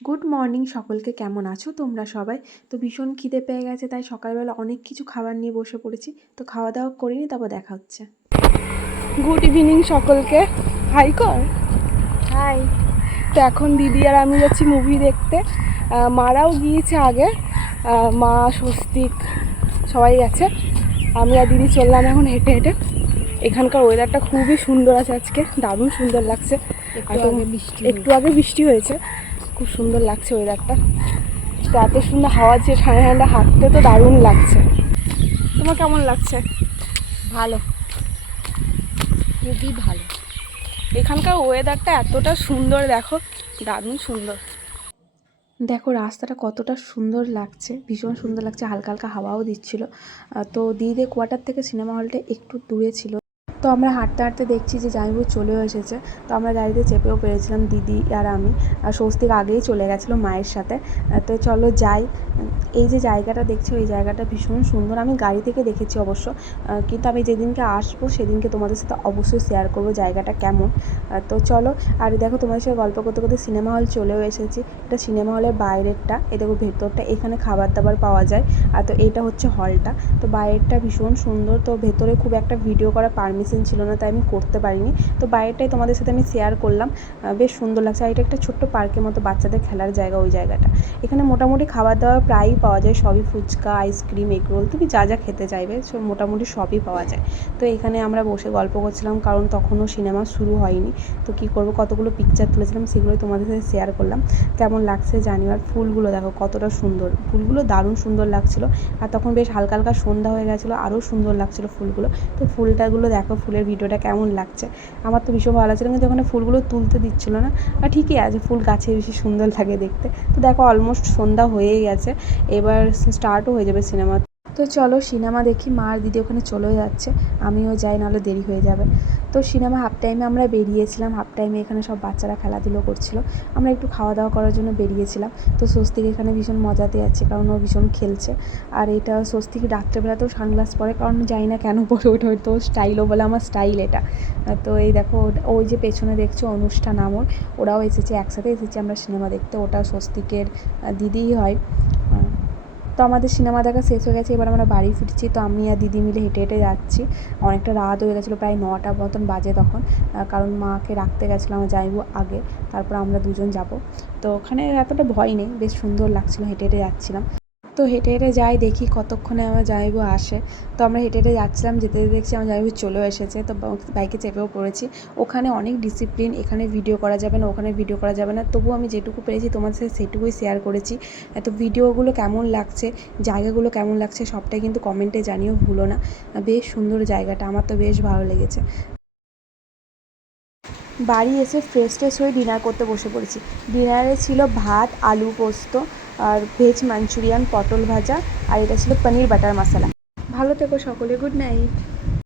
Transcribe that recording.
Good morning সকলকে কেমন আছো তোমরা সবাই? তো ভীষণ খিদে পেয়ে গেছে তাই সকালবেলা অনেক কিছু খাবার নিয়ে বসে পড়েছি। তো খাওয়া দাওয়া করিনি তারপর দেখা হচ্ছে। গুড ইভিনিং সকলকে। হাই কর। হাই তো এখন দিদি আর আমি যাচ্ছি মুভি দেখতে। মারাও গিয়েছে আগে। মা স্বস্তিক সবাই গেছে। আমি আর দিদি চললাম এখন হেঁটে হেঁটে। এখানকার ওয়েদারটা খুবই সুন্দর আছে আজকে। দারুণ সুন্দর লাগছে। একটু আগে বৃষ্টি হয়েছে। খুব সুন্দর লাগছে ওয়েদারটা তো এত সুন্দর হাওয়া যে ঠান্ডা ঠান্ডা হাঁটতে তো দারুণ লাগছে। তোমার কেমন লাগছে? ভালো। খুবই ভালো। এখানকার ওয়েদারটা এতটা সুন্দর দেখো দারুণ সুন্দর। দেখো রাস্তাটা কতটা সুন্দর লাগছে ভীষণ সুন্দর লাগছে হালকা হালকা হাওয়াও দিচ্ছিল। তো দিদিদের কোয়ার্টার থেকে সিনেমা হলটা একটু দূরে ছিল। তো আমরা হাঁটতে হাঁটতে দেখছি যে জামাইবু চলেও এসেছে। তো আমরা গাড়িতে চেপেও পেরেছিলাম দিদি আর আমি। আর স্বস্তিক আগেই চলে গেছিল মায়ের সাথে। তো চলো যাই। এই যে জায়গাটা দেখছি, ওই জায়গাটা ভীষণ সুন্দর। আমি গাড়ি থেকে দেখেছি অবশ্য। কিন্তু আমি যেদিনকে আসব, সেদিনকে তোমাদের সাথে অবশ্যই শেয়ার করব জায়গাটা কেমন। তো চলো। আর দেখো, তোমাদের সাথে গল্প করতে করতে সিনেমা হল চলেও এসেছি। এটা সিনেমা হলের বাইরেরটা। এ দেখো, ভেতরটা। এখানে খাবার দাবার পাওয়া যায়। আর তো এইটা হচ্ছে হলটা তো বাইরেরটা ভীষণ সুন্দর। তো ভেতরে খুব একটা ভিডিও করার পারমিশন ছিল না, তাই আমি করতে পারিনি। তো বাইরেটাই তোমাদের সাথে আমি শেয়ার করলাম। বেশ সুন্দর লাগছে। আর এটা একটা ছোট্ট পার্কের মতো, বাচ্চাদের খেলার জায়গা ওই জায়গাটা। এখানে মোটামুটি খাবার দাবার প্রায়ই পাওয়া যায়। সবই ফুচকা আইসক্রিম এগরোল, তুমি যা যা খেতে চাইবে সব মোটামুটি সবই পাওয়া যায়। তো এখানে আমরা বসে গল্প করছিলাম, কারণ তখনও সিনেমা শুরু হয়নি। তো কী করব? কতগুলো পিকচার তুলেছিলাম সেগুলো তোমাদের সাথে শেয়ার করলাম। কেমন লাগছে জানি আর ফুলগুলো দেখো, কতটা সুন্দর। ফুলগুলো দারুণ সুন্দর লাগছিল। আর তখন বেশ হালকা হালকা সন্ধ্যা হয়ে গেছিল আরও সুন্দর লাগছিল ফুলগুলো। তো ফুলটাগুলো দেখো ফুলের ভিডিওটা কেমন লাগছে। আমার তো ভীষণ ভালো লাগছিল কিন্তু ওখানে ফুলগুলো তুলতে দিচ্ছিল না। আর ঠিকই আছে, ফুল গাছে বেশি সুন্দর লাগে দেখতে। তো দেখো অলমোস্ট সন্ধ্যা হয়েই গেছে। এবার স্টার্টও হয়ে যাবে সিনেমা তো চলো সিনেমা দেখি, মা আর দিদি ওখানে চলে যাচ্ছে, আমিও যাই, নাহলে দেরি হয়ে যাবে। তো সিনেমা হাফ টাইমে আমরা বেরিয়েছিলাম, হাফ টাইমে এখানে সব বাচ্চারা খেলাধুলো করছিল, আমরা একটু খাওয়া দাওয়া করার জন্য বেরিয়েছিলাম। তো স্বস্তিক এখানে ভীষণ মজাতে আছে কারণ ও ভীষণ খেলছে। আর এটা স্বস্তিক রাত্রেবেলাতেও সানগ্লাস পরে, কারণ জানি না কেন পরে ওটা হয়তো স্টাইলও বলে, আমার স্টাইল এটা। তো এই দেখো ওই যে পেছনে দেখছ অনুষ্ঠান আমর ওরাও এসেছে, একসাথে এসেছি, আমরা সিনেমা দেখতে ওটা স্বস্তিকের দিদিই হয়। তো আমাদের সিনেমা দেখা শেষ হয়ে গেছে, এবার আমরা বাড়ি ফিরছি। তো আমি আর দিদি মিলে হেঁটে হেঁটে যাচ্ছি। অনেকটা রাত হয়ে গেছিল, প্রায় নটা মতন বাজে তখন। কারণ মাকে রাখতে গেছিল আমার যাইবো আগে। তারপর আমরা দুজন যাব। তো ওখানে এতটা ভয় নেই, বেশ সুন্দর লাগছিল, হেঁটে হেঁটে যাচ্ছিলাম। তো হেঁটে হেঁটে যাই, দেখি কতক্ষণে আমার জামাইবু আসে। তো আমরা হেঁটে হেঁটে যাচ্ছিলাম, যেতে যেতে দেখছি আমার জামাইবু চলেও এসেছে। তো বাইকে চেপেও পড়েছি। ওখানে অনেক ডিসিপ্লিন এখানে ভিডিও করা যাবে না, ওখানে ভিডিও করা যাবে না। তবুও আমি যেটুকু পেরেছি তোমাদের সাথে সেটুকুই শেয়ার করেছি। তো ভিডিওগুলো কেমন লাগছে, জায়গাগুলো কেমন লাগছে, সবটাই কিন্তু কমেন্টে জানিও, ভুলো না। বেশ সুন্দর জায়গাটা, আমার তো বেশ ভালো লেগেছে। বাড়ি এসে ফ্রেশ ট্রেশ হয়ে ডিনার করতে বসে পড়েছি। ডিনারে ছিল ভাত, আলু পোস্ত আর ভেজ মাঞ্চুরিয়ান পটল ভাজা, আর এটা ছিল পনির বাটার মশলা। ভালো থেকো সকলে, গুড নাইট।